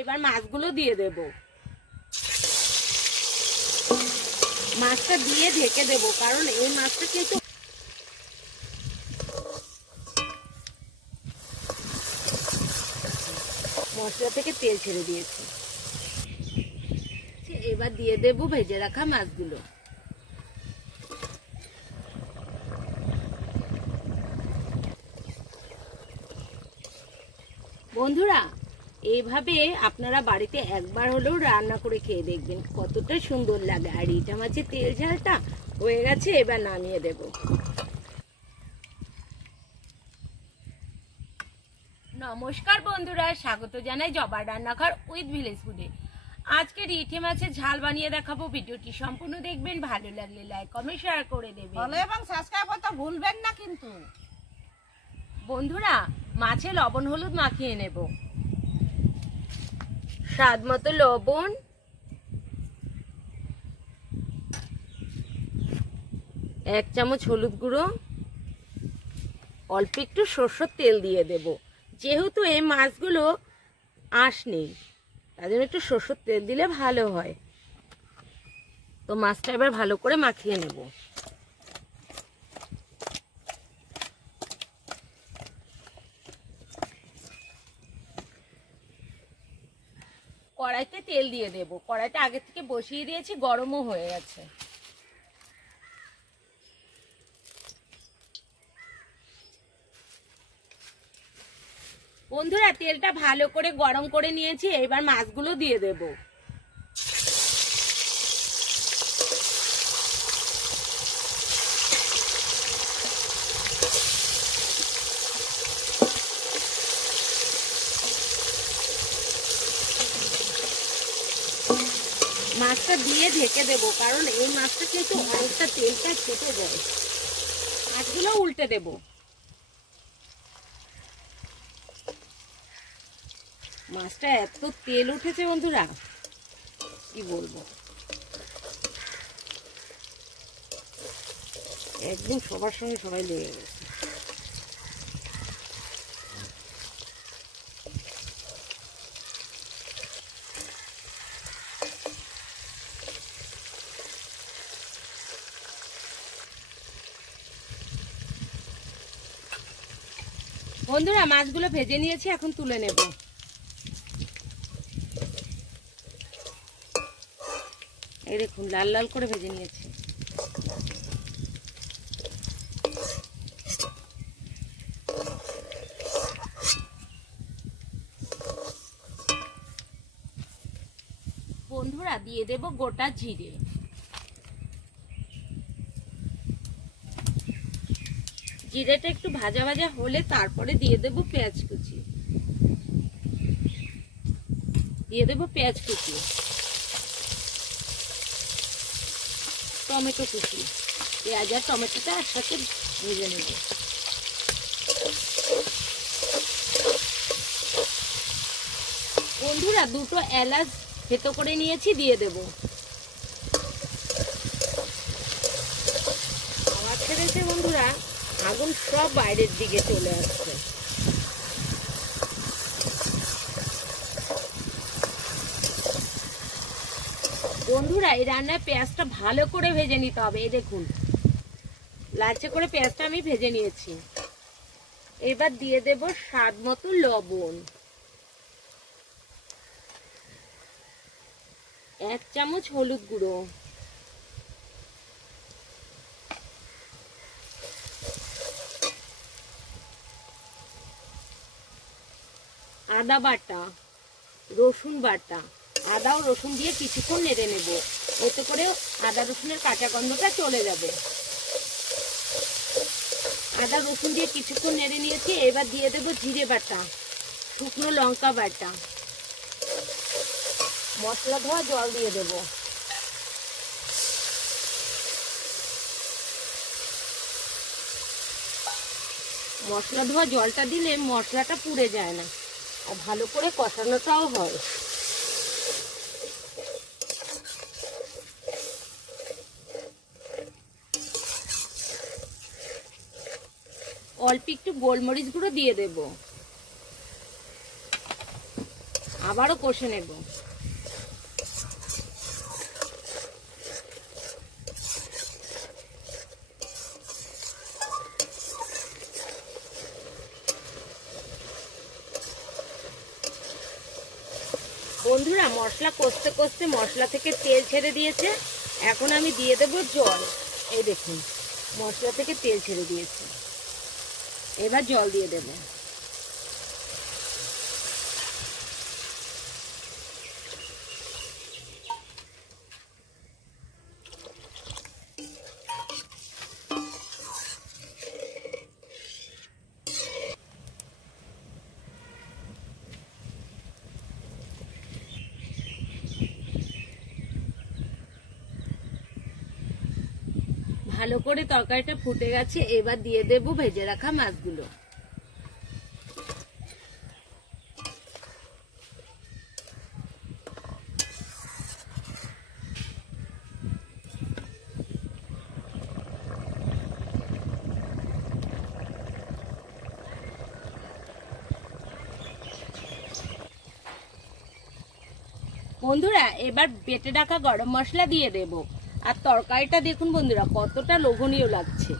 এবার মাছগুলো দিয়ে দেব। মাছটা দিয়ে ঢেকে দেব, কারণ এই মাছটা কিন্তু মশলা থেকে তেল ছেড়ে দিয়েছে। এবার দিয়ে দেব ভেজে রাখা মাছগুলো। বন্ধুরা, এইভাবে আপনারা বাড়িতে একবার হলেও রান্না করে খেয়ে দেখবেন, কতটা সুন্দর লাগে। আর ইটা মাছের তেল ঝালটা হয়ে গেছে, এবার নামিয়ে দেব। নমস্কার বন্ধুরা, স্বাগত জানাই জবার রান্নাঘর উইথ ভিলেজ ফুডে। আজকে ইটে মাছের ঝাল বানিয়ে দেখাবো। ভিডিওটি সম্পূর্ণ দেখবেন, ভালো লাগলে লাইক কমেন্ট শেয়ার করে দেবেন এবং সাবস্ক্রাইব করতে ভুলবেন না কিন্তু। বন্ধুরা, মাছে লবণ হলুদ মাখিয়ে নেব। স্বাদ মতো লবণ, এক চামচ হলুদ গুঁড়ো, অল্প একটু সরষের তেল দিয়ে দেব। যেহেতু এই মাছগুলো আঁশ নেই, তার জন্য একটু সরষের তেল দিলে ভালো হয়। তো মাছটা এবার ভালো করে মাখিয়ে নেব। কড়াইতে তেল দিয়ে দেব। কড়াইটা আগে থেকে বসিয়ে দিয়েছি, গরমও হয়ে গেছে। বন্ধুরা, তেলটা ভালো করে গরম করে নিয়েছি, এবার মাছগুলো দিয়ে দেব। মাছটা দিয়ে ঢেকে দেব, কারণ এই মাছটা কিন্তু অনেকটা তেলটা ছেটে যায়। মাছগুলো উল্টে দেব। মাছটা এত তেল উঠেছে বন্ধুরা, কি বলবো, একদম সবার সঙ্গে সবাই লেগে গেছে। বন্ধুরা, মাছগুলো ভেজে নিয়েছি, এখন তুলে নেব। এই দেখুন, লাল লাল করে ভেজে নিয়েছি। বন্ধুরা, দিয়ে দেব গোটা জিরে, জিরেটা একটু ভাজা ভাজা হলে তারপরে দিয়ে দেব পেঁয়াজ কুচি। দিয়ে দেব পেঁয়াজ কুচি, টমেটো কুচি। পেঁয়াজ আর টমেটোটা একসাথে ভেজে নেব। বন্ধুরা, দুটো এলাচ থেতো করে নিয়েছি, দিয়ে দেব। আওয়াজ ছেড়েছে বন্ধুরা, আগুন সব বাইরের দিকে চলে আসছে। বন্ধুরা, এই রান্নায় পেঁয়াজটা ভালো করে ভেজে নিতে হবে। এই দেখুন, লালচে করে পেঁয়াজটা আমি ভেজে নিয়েছি। এবার দিয়ে দেব স্বাদ মতো লবণ, এক চামচ হলুদ গুঁড়ো, আদা বাটা, রসুন বাটা। আদা ও রসুন দিয়ে কিছুক্ষণ নেড়ে নেব, এতে করে আদা রসুনের কাঁচা গন্ধটা চলে যাবে। আদা রসুন দিয়ে কিছুক্ষণ নেড়ে নিয়েছি। এবার দিয়ে দেব জিরে বাটা, শুকনো লঙ্কা বাটা, মশলা ধোয়া জল দিয়ে দেব। মশলা ধোয়া জলটা দিলে মশলাটা পুড়ে যায় না, আর ভালো করে কষানোটাও হয়। অল্প একটু গোলমরিচ গুঁড়ো দিয়ে দেব। আবারও কষে নেব। বন্ধুরা মশলা কষতে কষতে মশলা থেকে তেল ছেড়ে দিয়েছে। এখন আমি দিয়ে দেব জল। এই দেখুন মশলা থেকে তেল ছেড়ে দিয়েছে, এবার জল দিয়ে দেব। ভালো করে তরকারিটা ফুটে গেছে, এবার দিয়ে দেব ভেজে রাখা মাছগুলো। বন্ধুরা এবার বেটে রাখা গরম মশলা দিয়ে দেব। আর তরকারিটা দেখুন বন্ধুরা কতটা লোভনীয় লাগছে।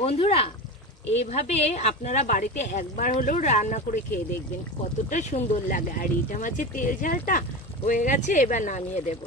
বন্ধুরা এইভাবে আপনারা বাড়িতে একবার হলেও রান্না করে খেয়ে দেখবেন, কতটা সুন্দর লাগে। আর ইটা মাছের তেল ঝালটা হয়ে গেছে, এবার নামিয়ে দেব।